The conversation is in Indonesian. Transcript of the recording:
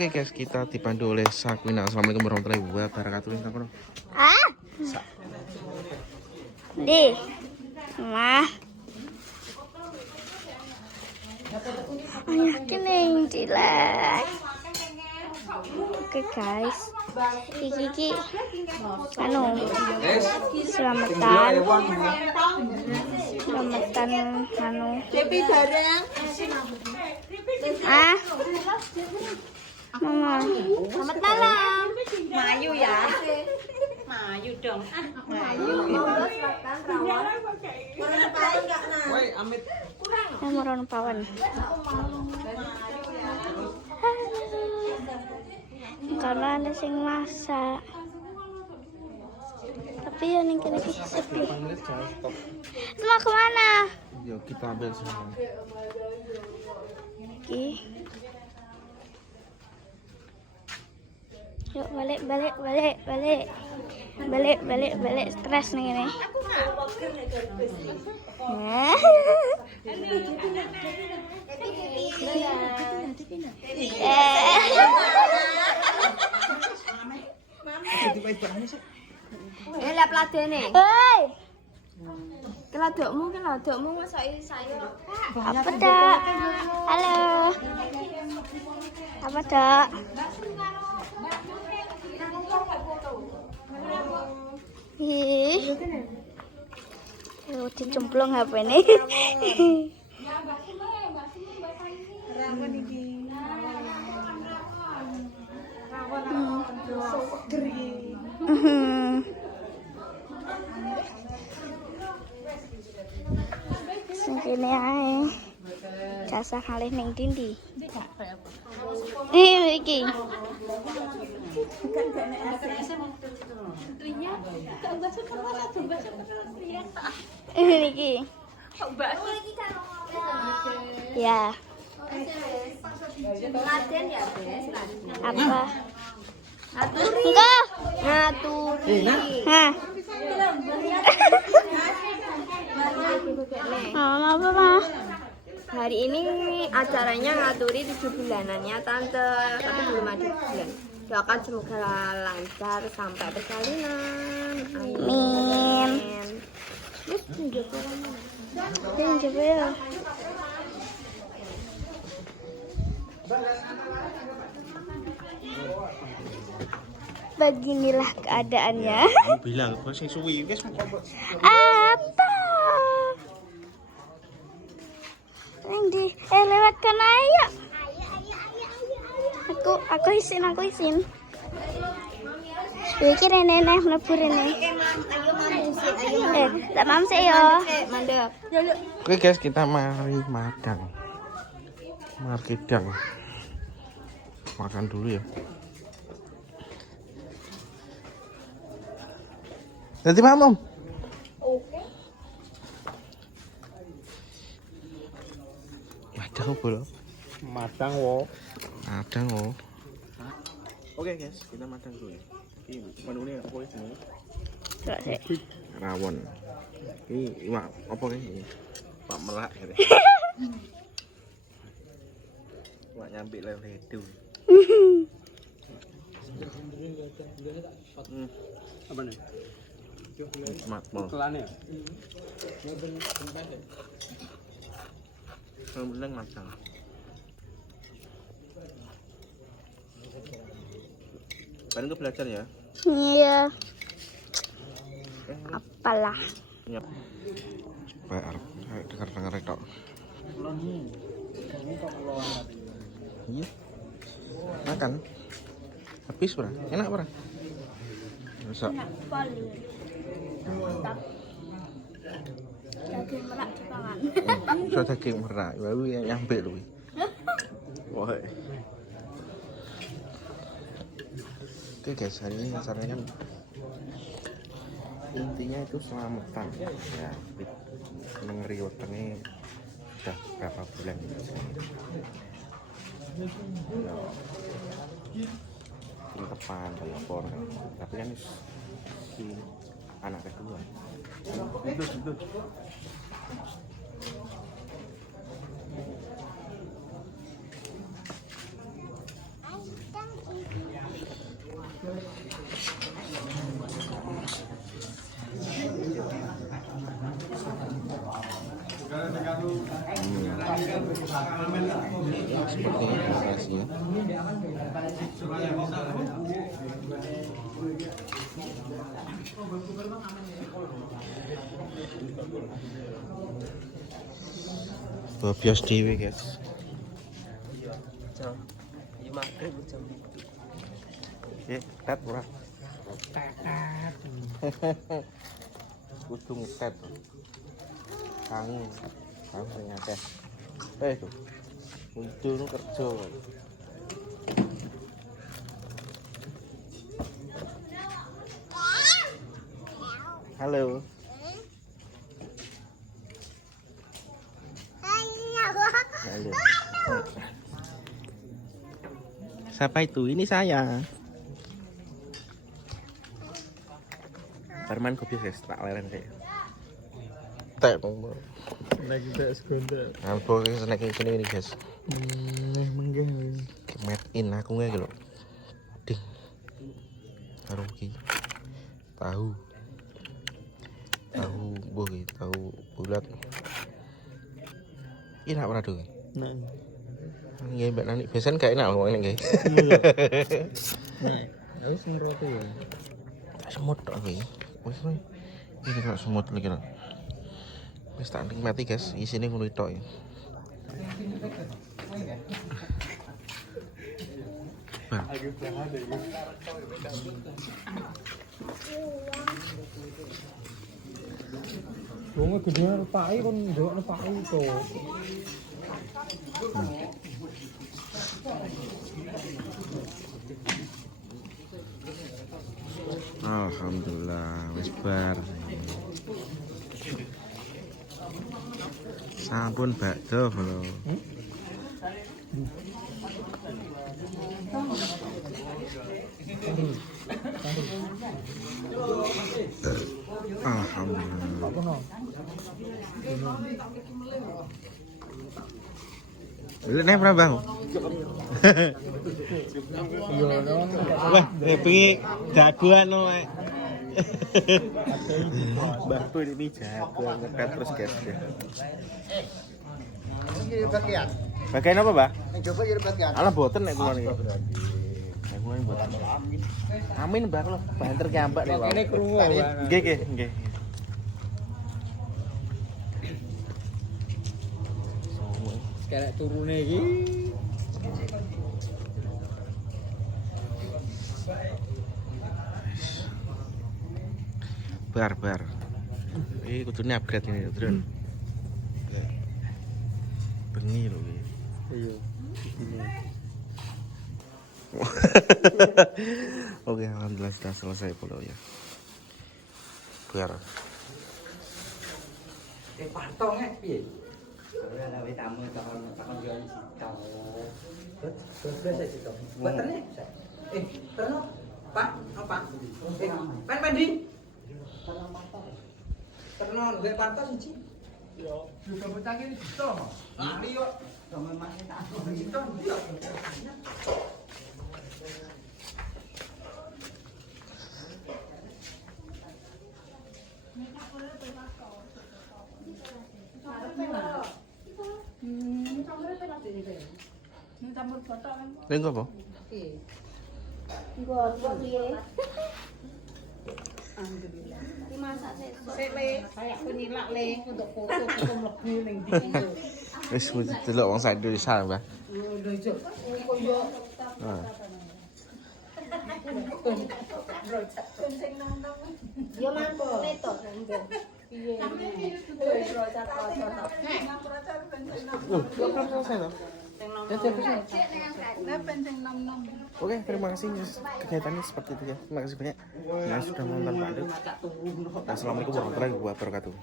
Oke guys, kita dipandu oleh Sakwina. Assalamualaikum warahmatullahi wabarakatuh. Di, mah. Yakin yang jelek. Oke guys, iki selamatan mama, selamat malam. Mayu ya. Mayu dong. Mayu. Woi, Amit. Moron pawan. Karena ada sing masak. Tapi ya nih kira sepi. Mau kemana? Yuk kita ambil semua. Oke. Yuk balik stres nih ini. Lah pladene. Hei. Keladokmu masaki sayur. Apa, Dok? Halo. Apa, Dok? Ih. Dicemplung HP ini. Sini ae. Jasa kalih ning dindi. Iki. Iki. Ya. Laden ya, Bes. Apa? Ngaturi. Enggak. Ngaturi. Hah. Apa, Mah? Hari ini acaranya ngaturi 7 bulanannya Tante, tapi belum ada bulan. Doakan semoga lancar sampai persalinan. Amin. Terus menjopo mana? Coba ya. Beginilah keadaannya. Kamu bilang kok sing suwi wis Apa? Lewat kan ayo. Aku isin. Iki rene mlebu rene. Tak mam sih yo. Mandek. Oke guys, kita mari madang. Markidang. Makan dulu ya. Nanti mamam. Oke. Madang apa? Madang wo. Madang oh. Oke guys, kita madang dulu ya. Ini menunya apa ini? Coba sih. Rawon. Ini iwak apa ini? Pak melak ya. Iwak nyambi lele itu. Apa nih? Matmol. Kelane. Kemudian matang. Kalian tuh belajar ya? Iya. Apalah. Nyap. Bayar. Dengar itu. Iya. Makan. Habis berah. Enak berah. Besok. Daging merak Jepangan. Bisa daging merak. Baru yang nyampe lu. Wah. Oke guys, hari ini acaranya kan intinya itu selamatan ya. Mengeri wetenge udah berapa bulan ya. Tepan telepon. Tapi kan si anak kedua. Itu. Seperti ini lokasinya. Bios dewe guys. Jam 5 maghrib jam 7. Tet ora. Kudu ngetet. Kangen sing akeh. Tuh. Muncul kerja. Halo. Halo. Siapa itu? Ini saya. Perman kopi guys, tak leren kayak. Tak mau. Snack tak sekonda. Alpo snack ini guys. Menggah. Made in aku nggak gitu. Ding. Taruh ki. Tahu boy, tahu bulat. Enak pernah tuh. Nah. Nggak mbak Nani, biasanya kayak enak loh ini guys. Nah, harus ngeroti ya. Semut lagi. Ini kalau semut lagi lah. Wis tak nikmati guys, isine ngono tok ya. Wong gede pake kon ndokno pake to. Alhamdulillah wis bar. Sampun bakdo lho. Alhamdulillah. Lu nek pernah bang? Wah, tapi jagoan lo. Bangku ini jagoan ngekat terus guys. Bagian apa, Mbak? Coba jadi bagian. Alah boten nek kula niki. Nek kula boten. Amin, Mbak, kula banter ki ambak nek. Kene krungu, Bang. Nggih. Sekarang turune iki. Bar. Ini kudune upgrade ini, Drone. Bengi lho iki. Iya. Oke, alhamdulillah sudah selesai pula ya. Bar. Pantong piye? Ora wis tamu takon yo sito. Terus sito. Beterne? Terno. Pak, apa? Pandi. Terno nggih pantong siji. Yo, juga betake sito. Lali yo. Sama masih tak sito. Lengko apa? Gua piye? Alhamdulillah. Dimasak sesuk. Kayak penyilak le untuk foto kita mlebu ning ndi. Wis delok wong sak Indonesia, Mbak. Lho ijo. Koyo Nah. Yo mantune to, Mbak. Piye? Wis rocat. Belum selesai loh. Oke, terima kasih kegiatannya seperti itu ya. Terima kasih banyak yang sudah menonton Pak Dut. Assalamualaikum warahmatullahi wabarakatuh.